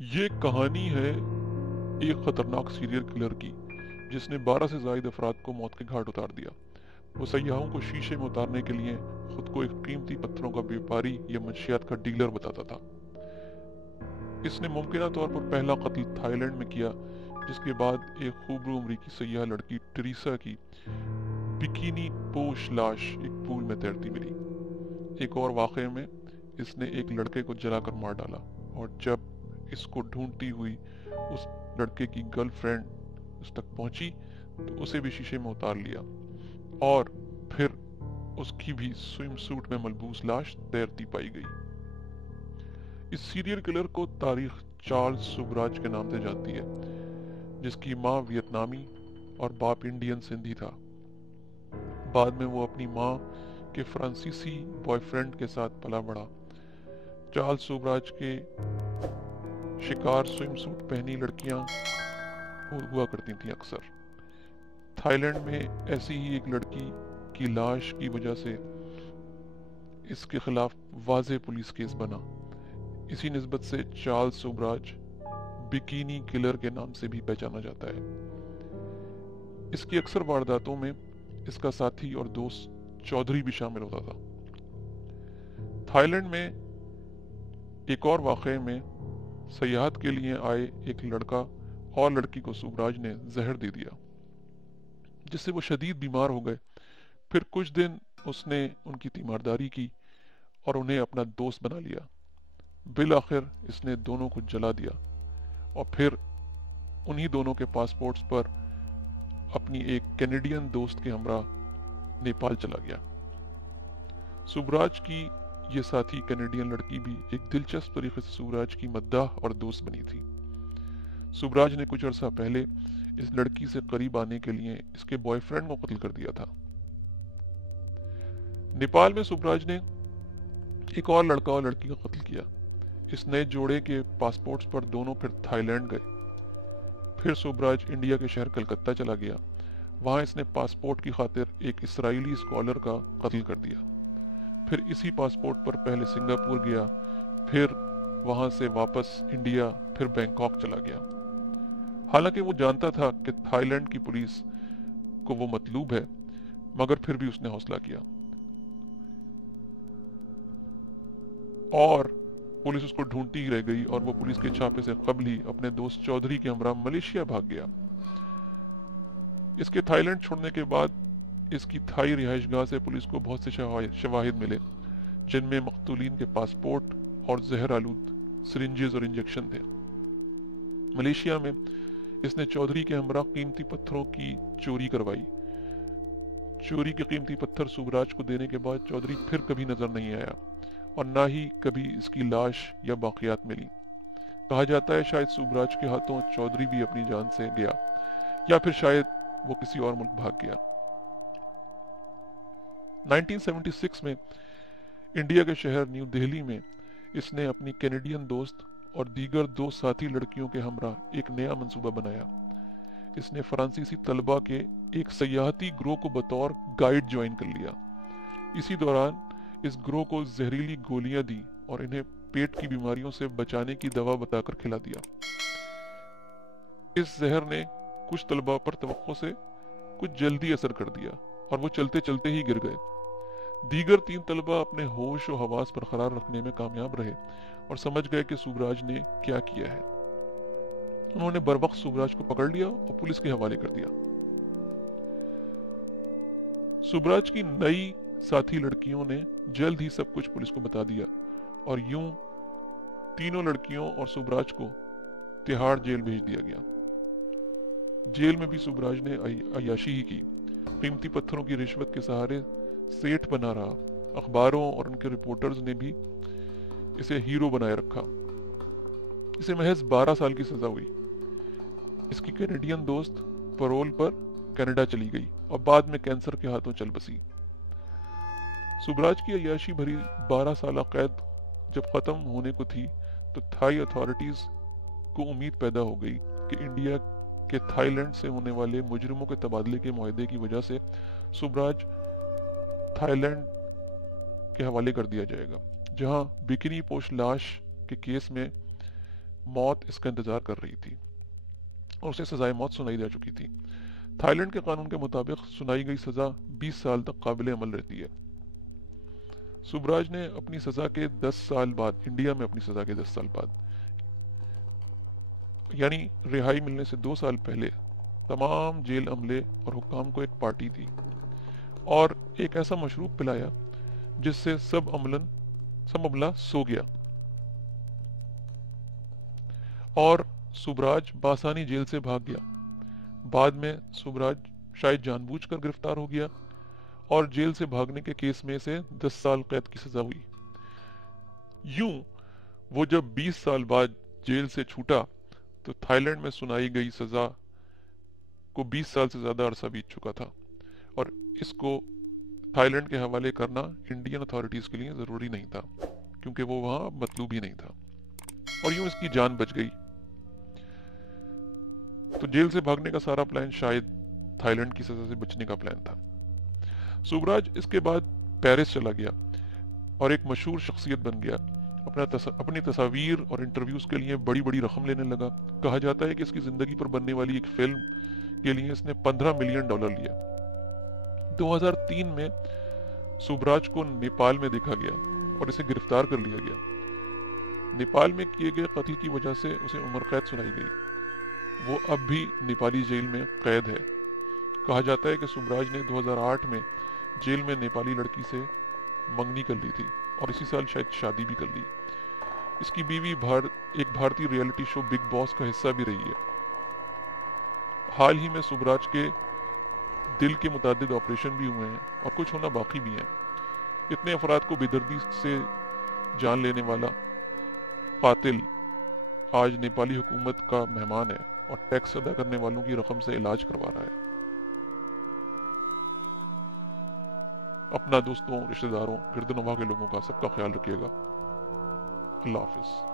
ये कहानी है एक खतरनाक सीरियल किलर की जिसने 12 से ज्यादा अफराद को मौत के घाट उतार दिया। वो सयाहों को शीशे में उतारने के लिए खुद को एक कीमती पत्थरों का व्यापारी या मंशियात का डीलर बताता था। इसने मुमकिन तौर पर पहला कत्ल थाईलैंड में किया, जिसके बाद एक खूबरू अमरीकी सयाह लड़की टेरेसा की बिकिनी पोश लाश एक पूल में तैरती मिली। एक और वाक़ये में इसने एक लड़के को जलाकर मार डाला, और जब इसको ढूंढती हुई उस लड़के की गर्लफ्रेंड उस तक पहुंची तो उसे भी शीशे में उतार लिया, और फिर उसकी भी स्विम सूट में मलबूस लाश तैरती पाई गई। इस सीरियल किलर को तारीख चार्ल्स सुबराज के नाम से जाती है, जिसकी माँ वियतनामी और बाप इंडियन सिंधी था। बाद में वो अपनी माँ के फ्रांसीसी बॉयफ्रेंड के साथ पला बढ़ा। चार्ल्स सुबराज के शिकार स्विम सूट पहनी लड़कियां हुआ करती थीं अक्सर। थाईलैंड में ऐसी ही एक लड़की की लाश की वजह से इसके खिलाफ वाज़ेह पुलिस केस बना। इसी निस्बत से चार्ल्स सुबराज बिकिनी किलर के नाम से भी पहचाना जाता है। इसकी अक्सर वारदातों में इसका साथी और दोस्त चौधरी भी शामिल होता था। थाईलैंड में एक और वाक़ये में सयाहत के लिए आए एक लड़का और लड़की को सुबराज ने जहर दे दिया, जिससे वो शदीद बीमार हो गए। फिर कुछ दिन उसने उनकी तीमारदारी की और उन्हें अपना दोस्त बना लिया। बिल आखिर इसने दोनों को जला दिया और फिर उन्हीं दोनों के पासपोर्ट्स पर अपनी एक कैनेडियन दोस्त के हमरा नेपाल चला गया। सुबराज की ये साथी कैनेडियन लड़की भी एक दिलचस्प तरीके से सुबराज की मद्दाह और दोस्त बनी थी। सुबराज ने कुछ अर्सा पहले इस लड़की से करीब आने के लिए इसके बॉयफ्रेंड को कत्ल कर दिया था। नेपाल में सुबराज ने एक और लड़का और लड़की का कत्ल किया। इस नए जोड़े के पासपोर्ट्स पर दोनों फिर थाईलैंड गए। फिर सुबराज इंडिया के शहर कलकत्ता चला गया। वहां इसने पासपोर्ट की खातिर एक इसराइली स्कॉलर का कत्ल कर दिया। फिर इसी पासपोर्ट पर पहले सिंगापुर गया, फिर वहां से वापस इंडिया, फिर बैंकॉक चला गया। हालांकि वो जानता था कि थाईलैंड की पुलिस को वो मतलूब है, मगर फिर भी उसने हौसला किया और पुलिस उसको ढूंढती ही रह गई, और वो पुलिस के छापे से कबल ही अपने दोस्त चौधरी के हमरा मलेशिया भाग गया। इसके थाईलैंड छोड़ने के बाद इसकी थाई रिहाइशगाह से पुलिस को बहुत से शवाहिद मिले, जिनमें मकतूलीन के पासपोर्ट और जहर आलूद सिरिंजेस और इंजेक्शन थे। मलेशिया में इसने चौधरी के हमरा कीमती पत्थरों की चोरी करवाई। चोरी के कीमती पत्थर सुबराज को देने के बाद चौधरी फिर कभी नजर नहीं आया, और ना ही कभी इसकी लाश या बाकियात मिली। कहा जाता है शायद सुबराज के हाथों चौधरी भी अपनी जान से गया, या फिर शायद वो किसी और मुल्क भाग गया। 1976 में इंडिया के शहर न्यू दिल्ली में इसने अपनी कैनेडियन दोस्त और दीगर दो साथी लड़कियों के हमरा एक नया मंसूबा बनाया। इसने फ्रांसीसी तलबा के एक सयाहती ग्रोह को बतौर गाइड ज्वाइन कर लिया। इसी दौरान इस ग्रोह को जहरीली गोलियां दी और इन्हें पेट की बीमारियों से बचाने की दवा बताकर खिला दिया। इस जहर ने कुछ तलबा पर तवक्को से कुछ जल्दी असर कर दिया और वो चलते चलते ही गिर गए। दीगर 3 तलबा अपने होश और हवास बरकरार रखने में कामयाब रहे और समझ गए कि सुबराज ने क्या किया है। उन्होंने बरवक्त सुबराज को पकड़ लिया और पुलिस के हवाले कर दिया। सुबराज की नई साथी लड़कियों ने जल्द ही सब कुछ पुलिस को बता दिया, और यूं तीनों लड़कियों और सुबराज को तिहाड़ जेल भेज दिया गया। जेल में भी सुबराज ने अय्याशी ही की। कीमती पत्थरों की रिश्वत के सहारे सेठ बना रहा। अखबारों और उनके रिपोर्टर्स ने भी इसे हीरो बनाए रखा। इसे महज 12 साल की सजा हुई। इसकी कैनेडियन दोस्त परोल पर कनाडा चली गई और बाद में कैंसर के हाथों चल बसी। सुबराज की अय्याशी भरी 12 साल कैद जब खत्म होने को थी तो थाई अथॉरिटीज को उम्मीद पैदा हो गई कि इंडिया के थाईलैंड से होने वाले मुजरिमों के तबादले के मुआहदे की वजह से सुबराज थाईलैंड के हवाले कर दिया जाएगा, जहां बिकिनी पोश लाश के केस में मौत इसका इंतजार कर रही थी और उसे सजाए मौत सुनाई जा चुकी थी। थाईलैंड के कानून के मुताबिक सुनाई गई सजा 20 साल तक काबिल अमल रहती है। सुबराज ने अपनी सजा के 10 साल बाद, इंडिया में अपनी सजा के 10 साल बाद, यानी रिहाई मिलने से 2 साल पहले, तमाम जेल अमले और हुक्काम को एक पार्टी दी और एक ऐसा मशरूब पिलाया जिससे सब अमला सो गया और सुबराज बासानी जेल से भाग गया। बाद में सुबराज शायद जानबूझकर गिरफ्तार हो गया और जेल से भागने के केस में से 10 साल कैद की सजा हुई। यूं वो जब 20 साल बाद जेल से छूटा तो थाईलैंड में सुनाई गई सजा को 20 साल से ज्यादा अरसा बीत चुका था और इसको थाईलैंड के हवाले करना इंडियन अथॉरिटीज के लिए जरूरी नहीं था क्योंकि वो वहां मतलूब ही नहीं था और यूं इसकी जान बच गई। तो जेल से भागने का सारा प्लान शायद थाईलैंड की सजा से बचने का प्लान था। सुबराज इसके बाद पेरिस चला गया और एक मशहूर शख्सियत बन गया। अपनी तस्वीर और इंटरव्यूज के लिए बड़ी बड़ी रकम लेने लगा। कहा जाता है कि इसकी जिंदगी पर बनने वाली एक फिल्म के लिए इसने $15 मिलियन लिया। 2003 में सुबराज को नेपाल में देखा गया और इसे गिरफ्तार कर लिया गया। नेपाल में किए गए कत्ल की वजह से उसे उम्र कैद सुनाई गई। वो अब भी नेपाली जेल में कैद है। कहा जाता है कि सुबराज ने 2008 में जेल में नेपाली लड़की से मंगनी कर ली थी और इसी साल शायद शादी भी कर ली। इसकी बीवी एक भारतीय रियलिटी शो बिग बॉस का हिस्सा भी रही है। हाल ही में सुबराज के दिल के मुतादिद ऑपरेशन भी हुए हैं और कुछ होना बाकी भी है। इतने अफराद को बेदर्दी से जान लेने वाला कातिल आज नेपाली हुकूमत का मेहमान है और टैक्स अदा करने वालों की रकम से इलाज करवा रहा है। अपना, दोस्तों, रिश्तेदारों, गिरदनवा के लोगों का सबका ख्याल रखिएगा। अल्लाह हाफिज।